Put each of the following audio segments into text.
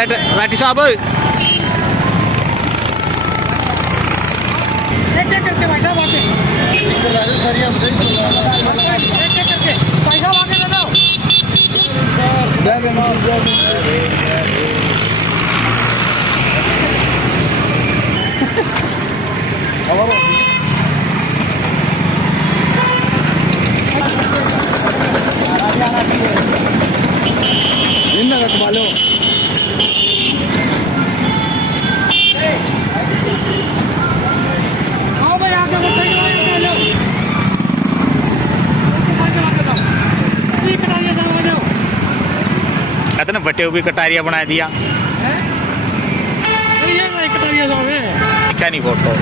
आगे राठी साहब एक करके भाई साहब आगे भाई साहब आगे ले लो। आओ भाई आगे ले लो। कहते ना बटे हुए कटारिया बना दिया क्या नहीं फोटो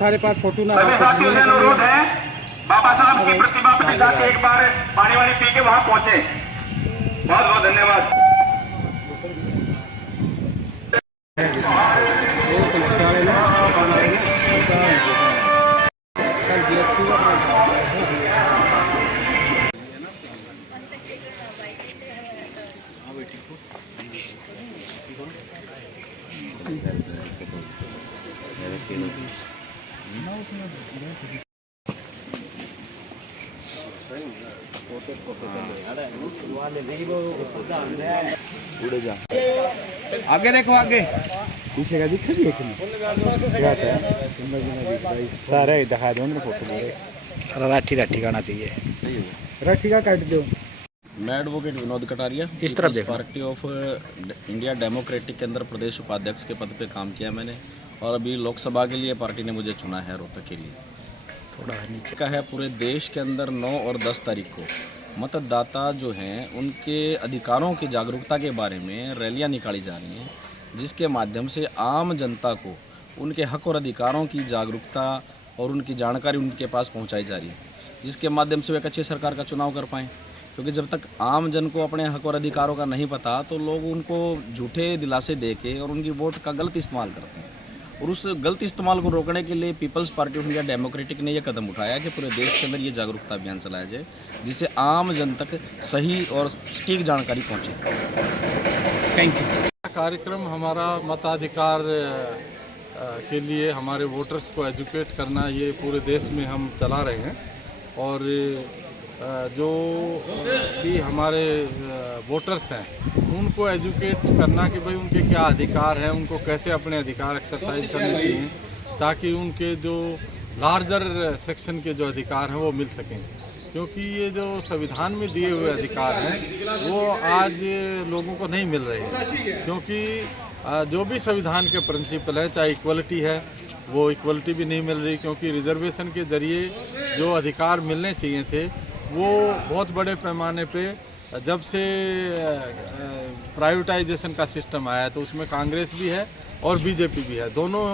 थारे पास फोटो ना साथियों से अनुरोध है बाबा साहब की प्रतिमा के साथ एक बार पानी वानी पी के वहां पहुंचे। बहुत बहुत धन्यवाद। उड़े जा आगे देखो आगे पीछे का दिख रही है सारे दिखा दो फोटो राठी राठी का आना चाहिए राठी का काट दो। मैं एडवोकेट विनोद कटारिया इस तरफ देखो। पार्टी ऑफ इंडिया डेमोक्रेटिक के अंदर प्रदेश उपाध्यक्ष के पद पे काम किया मैंने और अभी लोकसभा के लिए पार्टी ने मुझे चुना है रोहतक के लिए। थोड़ा नीचे का है पूरे देश के अंदर 9 और 10 तारीख को मतदाता जो हैं उनके अधिकारों की जागरूकता के बारे में रैलियां निकाली जा रही हैं, जिसके माध्यम से आम जनता को उनके हक और अधिकारों की जागरूकता और उनकी जानकारी उनके पास पहुंचाई जा रही है, जिसके माध्यम से वे एक अच्छी सरकार का चुनाव कर पाएँ। क्योंकि जब तक आम जन को अपने हक और अधिकारों का नहीं पता तो लोग उनको झूठे दिलासे दे के और उनकी वोट का गलत इस्तेमाल करते हैं और उस गलत इस्तेमाल को रोकने के लिए People's Party of India Democratic ने यह कदम उठाया कि पूरे देश के अंदर ये जागरूकता अभियान चलाया जाए, जिससे आम जन तक सही और सटीक जानकारी पहुँचे। Thank you. कार्यक्रम हमारा मताधिकार के लिए हमारे वोटर्स को एजुकेट करना, ये पूरे देश में हम चला रहे हैं। और जो भी हमारे वोटर्स हैं उनको एजुकेट करना कि भाई उनके क्या अधिकार हैं, उनको कैसे अपने अधिकार एक्सरसाइज करने चाहिए, ताकि उनके जो लार्जर सेक्शन के जो अधिकार हैं वो मिल सकें। क्योंकि ये जो संविधान में दिए हुए अधिकार हैं वो आज लोगों को नहीं मिल रहे हैं। क्योंकि जो भी संविधान के प्रिंसिपल है, चाहे इक्वलिटी है, वो इक्वलिटी भी नहीं मिल रही। क्योंकि रिजर्वेशन के ज़रिए जो अधिकार मिलने चाहिए थे वो बहुत बड़े पैमाने पे जब से प्राइवेटाइजेशन का सिस्टम आया तो उसमें कांग्रेस भी है और बीजेपी भी है, दोनों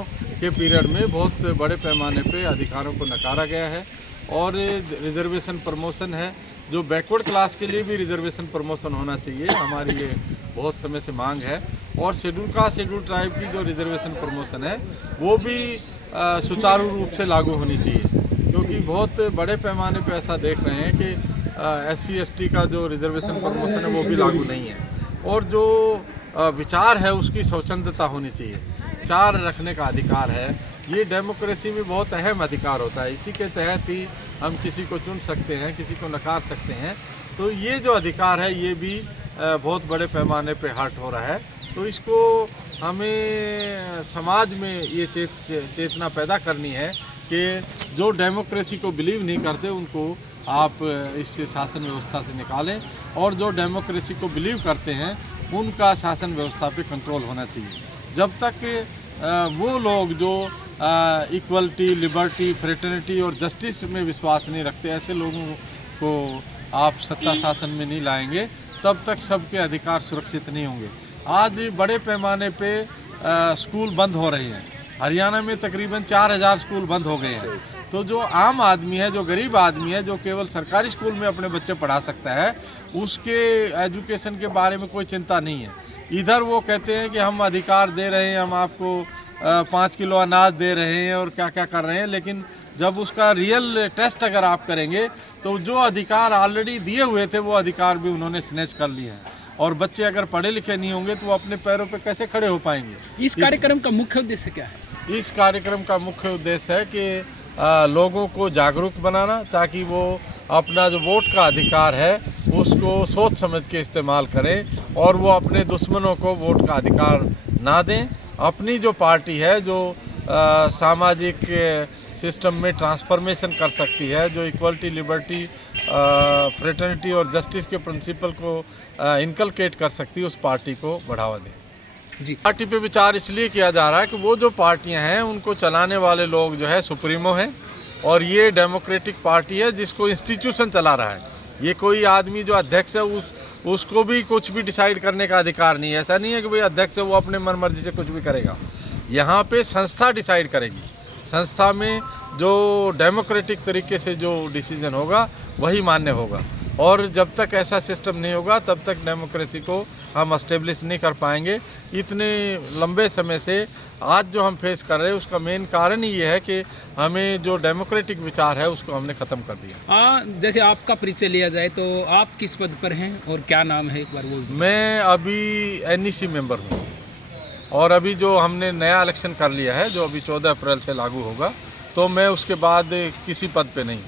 के पीरियड में बहुत बड़े पैमाने पे अधिकारों को नकारा गया है। और रिजर्वेशन प्रमोशन है, जो बैकवर्ड क्लास के लिए भी रिजर्वेशन प्रमोशन होना चाहिए, हमारी ये बहुत समय से मांग है। और शेड्यूल ट्राइब की जो रिजर्वेशन प्रमोशन है वो भी सुचारू रूप से लागू होनी चाहिए। क्योंकि बहुत बड़े पैमाने पे ऐसा देख रहे हैं कि SC/ST का जो रिजर्वेशन प्रमोशन है वो भी लागू नहीं है। और जो विचार है उसकी स्वतंत्रता होनी चाहिए, विचार रखने का अधिकार है, ये डेमोक्रेसी में बहुत अहम अधिकार होता है। इसी के तहत ही हम किसी को चुन सकते हैं, किसी को नकार सकते हैं। तो ये जो अधिकार है ये भी बहुत बड़े पैमाने पे हर्ट हो रहा है। तो इसको हमें समाज में ये चेतना पैदा करनी है कि जो डेमोक्रेसी को बिलीव नहीं करते उनको आप इस शासन व्यवस्था से निकालें, और जो डेमोक्रेसी को बिलीव करते हैं उनका शासन व्यवस्था पे कंट्रोल होना चाहिए। जब तक वो लोग जो इक्वलिटी, लिबर्टी, फ्रेटर्निटी और जस्टिस में विश्वास नहीं रखते, ऐसे लोगों को आप सत्ता शासन में नहीं लाएंगे, तब तक सबके अधिकार सुरक्षित नहीं होंगे। आज बड़े पैमाने पे स्कूल बंद हो रहे हैं। हरियाणा में तकरीबन 4000 स्कूल बंद हो गए हैं। तो जो आम आदमी है, जो गरीब आदमी है, जो केवल सरकारी स्कूल में अपने बच्चे पढ़ा सकता है, उसके एजुकेशन के बारे में कोई चिंता नहीं है। इधर वो कहते हैं कि हम अधिकार दे रहे हैं, हम आपको 5 किलो अनाज दे रहे हैं और क्या क्या कर रहे हैं, लेकिन जब उसका रियल टेस्ट अगर आप करेंगे तो जो अधिकार ऑलरेडी दिए हुए थे वो अधिकार भी उन्होंने स्नैच कर लिए हैं। और बच्चे अगर पढ़े लिखे नहीं होंगे तो वो अपने पैरों पे कैसे खड़े हो पाएंगे। इस कार्यक्रम का मुख्य उद्देश्य क्या है? इस कार्यक्रम का मुख्य उद्देश्य है कि लोगों को जागरूक बनाना, ताकि वो अपना जो वोट का अधिकार है उसको सोच समझ के इस्तेमाल करें और वो अपने दुश्मनों को वोट का अधिकार ना दें। अपनी जो पार्टी है, जो सामाजिक सिस्टम में ट्रांसफॉर्मेशन कर सकती है, जो इक्वलिटी, लिबर्टी, फ्रेटर्निटी और जस्टिस के प्रिंसिपल को इनकलकेट कर सकती है, उस पार्टी को बढ़ावा दें। जी, पार्टी पे विचार इसलिए किया जा रहा है कि वो जो पार्टियां हैं उनको चलाने वाले लोग जो है सुप्रीमो हैं, और ये डेमोक्रेटिक पार्टी है जिसको इंस्टीट्यूशन चला रहा है। ये कोई आदमी जो अध्यक्ष है उसको भी कुछ भी डिसाइड करने का अधिकार नहीं है। ऐसा नहीं है कि भाई अध्यक्ष है वो अपने मन मर्जी से कुछ भी करेगा। यहाँ पे संस्था डिसाइड करेगी। संस्था में जो डेमोक्रेटिक तरीके से जो डिसीजन होगा वही मान्य होगा। और जब तक ऐसा सिस्टम नहीं होगा तब तक डेमोक्रेसी को हम एस्टेब्लिश नहीं कर पाएंगे। इतने लंबे समय से आज जो हम फेस कर रहे हैं उसका मेन कारण ही ये है कि हमें जो डेमोक्रेटिक विचार है उसको हमने ख़त्म कर दिया। जैसे आपका परिचय लिया जाए तो आप किस पद पर हैं और क्या नाम है, एक बार वो? मैं अभी NEC मेंबर हूँ, और अभी जो हमने नया इलेक्शन कर लिया है जो अभी 14 अप्रैल से लागू होगा, तो मैं उसके बाद किसी पद पे नहीं।